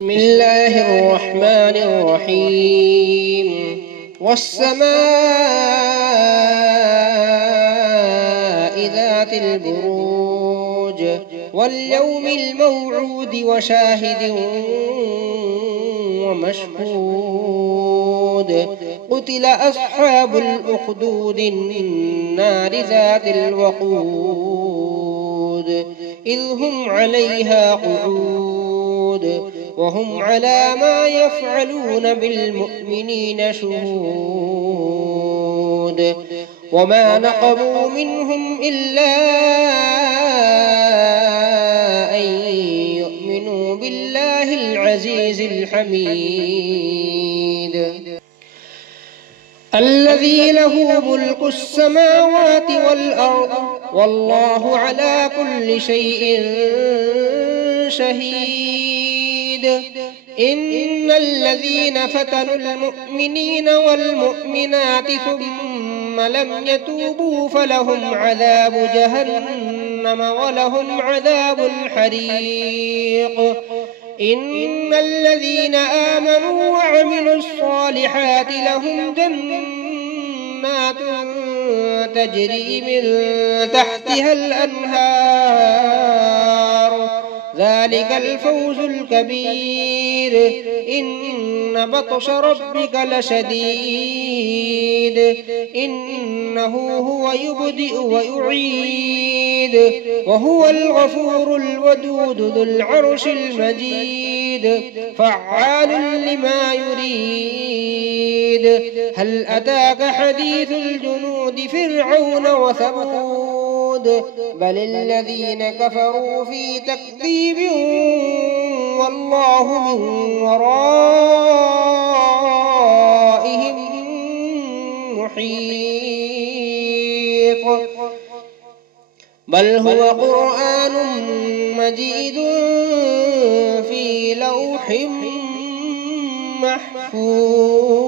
بسم الله الرحمن الرحيم والسماء ذات البروج واليوم الموعود وشاهد ومشهود قتل أصحاب الأخدود النار ذات الوقود إذ هم عليها قعود وهم على ما يفعلون بالمؤمنين شهود وما نقموا منهم إلا أن يؤمنوا بالله العزيز الحميد الذي له ملك السماوات والأرض والله على كل شيء شهيد إن الذين فتنوا المؤمنين والمؤمنات ثم لم يتوبوا فلهم عذاب جهنم ولهم عذاب الحريق إن الذين آمنوا وعملوا الصالحات لهم جنات تجري من تحتها الأنهار ذلك الفوز الكبير إن بطش ربك لشديد إنه هو يبدئ ويعيد وهو الغفور الودود ذو العرش المجيد فعال لما يريد هل أتاك حديث الجنود فرعون وثمود بل الذين كفروا في تكذيب والله من ورائهم محيط بل هو قرآن مجيد في لوح محفوظ.